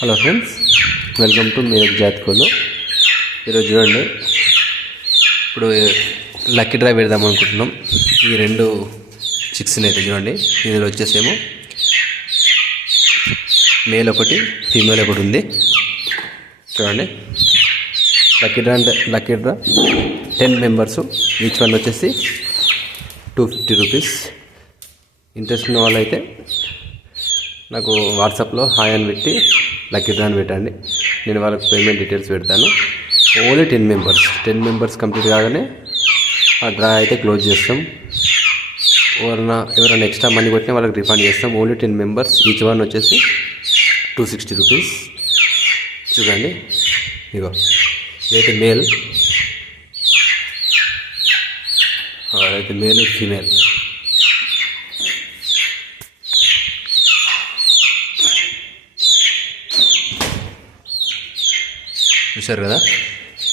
Hello friends welcome to మీరు జాతకోలు ఈరోజు చూడండి ఇప్పుడు లక్కీ డ్రైవ్ పెడదాం అనుకుంటున్నాం. ఈ రెండు చిక్స్ని అయితే చూడండి ఇందులో వచ్చేసేమో మేల్ ఒకటి ఫీమేల్ ఒకటి ఉంది. చూడండి లక్కీ డ్రా అంటే lucky draw ten members each one వచ్చేసి టూ ఫిఫ్టీ రూపీస్. ఇంట్రెస్ట్ ఉన్న వాళ్ళైతే నాకు వాట్సాప్లో హాయ్ అని పెట్టి లక్కీ డ్రాన్ అని పెట్టండి. నేను వాళ్ళకి పేమెంట్ డీటెయిల్స్ పెడతాను. Only ten members ten members complete కాగానే ఆ డ్రా అయితే క్లోజ్ చేస్తాం. ఎవరైనా ఎవరైనా ఎక్స్ట్రా మనీ కొట్టినా వాళ్ళకి రిఫండ్ చేస్తాం. Only ten members each one వచ్చేసి టూ సిక్స్టీ రూపీస్ చూడండి. ఇగో ఇదైతే మేల్ అదైతే మేల్ ఫీమేల్ చూశారు కదా?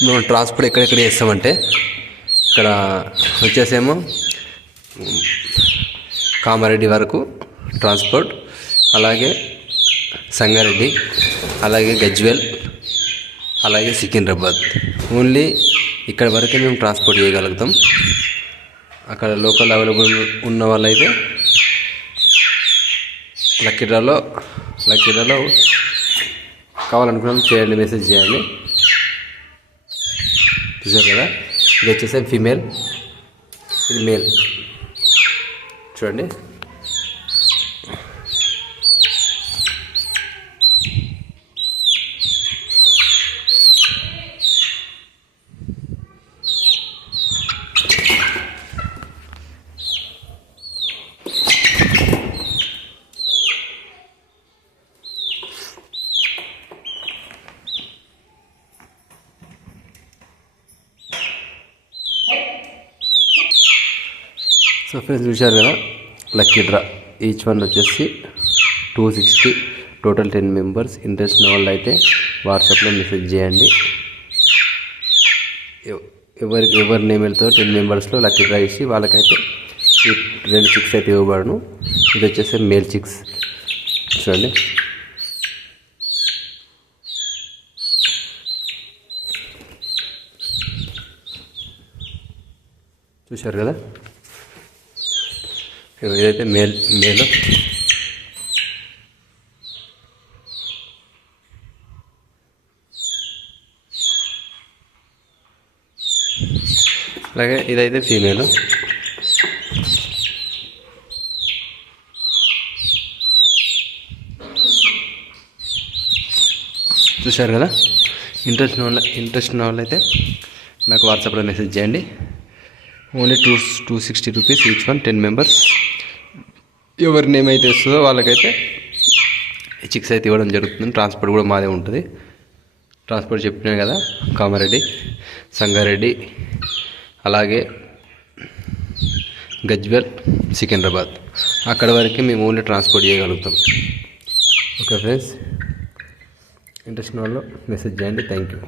మనం ట్రాన్స్పోర్ట్ ఎక్కడెక్కడ చేస్తామంటే ఇక్కడ వచ్చేసేమో కామారెడ్డి వరకు ట్రాన్స్పోర్ట్ అలాగే సంగారెడ్డి అలాగే గజ్వేల్ అలాగే సికింద్రాబాద్. ఓన్లీ ఇక్కడ వరకే మేము ట్రాన్స్పోర్ట్ చేయగలుగుతాం. అక్కడ లోకల్ అవైలబుల్ ఉన్న వాళ్ళైతే లక్కీ డ్రాలో లక్కీ డ్రాలో కావాలనుకున్నాం చేయండి మెసేజ్ చేయండి. చూసారు కదా? ఇది వచ్చేసి ఫీమేల్ ఇది మేల్ చూడండి. సో ఫ్రెండ్స్ చూశారు కదా? లక్కీ డ్రా ఈచ్ వన్ వచ్చేసి two sixty total ten members interest ఉన్న వాళ్ళు అయితే వాట్సాప్లో మెసేజ్ చేయండి. ఎవరి ఎవరికి ఎవరి నేమ్ వెళ్తారో టెన్ మెంబర్స్లో లక్కీ డ్రా ఇచ్చి వాళ్ళకైతే ఈ రెండు చిక్స్ అయితే ఇవ్వబడను. ఇది వచ్చేసి మేల్ చిక్స్ చూడండి. చూశారు కదా? ఇదైతే మేల్ మేలు? అలాగే ఇదైతే ఫీమేలు. చూశారు కదా? ఇంట్రెస్ట్ ఉన్న ఇంట్రెస్ట్ ఉన్న వాళ్ళైతే నాకు వాట్సాప్లో మెసేజ్ చేయండి. Only two two sixty rupees each one ten members ఎవరి నేమ్ అయితే వస్తుందో వాళ్ళకైతే చిక్స్ అయితే ఇవ్వడం జరుగుతుంది ట్రాన్స్పోర్ట్ కూడా మాదే ఉంటుంది. ట్రాన్స్పోర్ట్ చెప్పినాను కదా కామారెడ్డి సంగారెడ్డి అలాగే గజ్వెల్ సికింద్రాబాద్. అక్కడ వరకు మేము ఓన్లీ ట్రాన్స్పోర్ట్ చేయగలుగుతాం. ఓకే ఫ్రెండ్స్ ఇంట్రెస్ట్ వాళ్ళు మెసేజ్ చేయండి. Thank you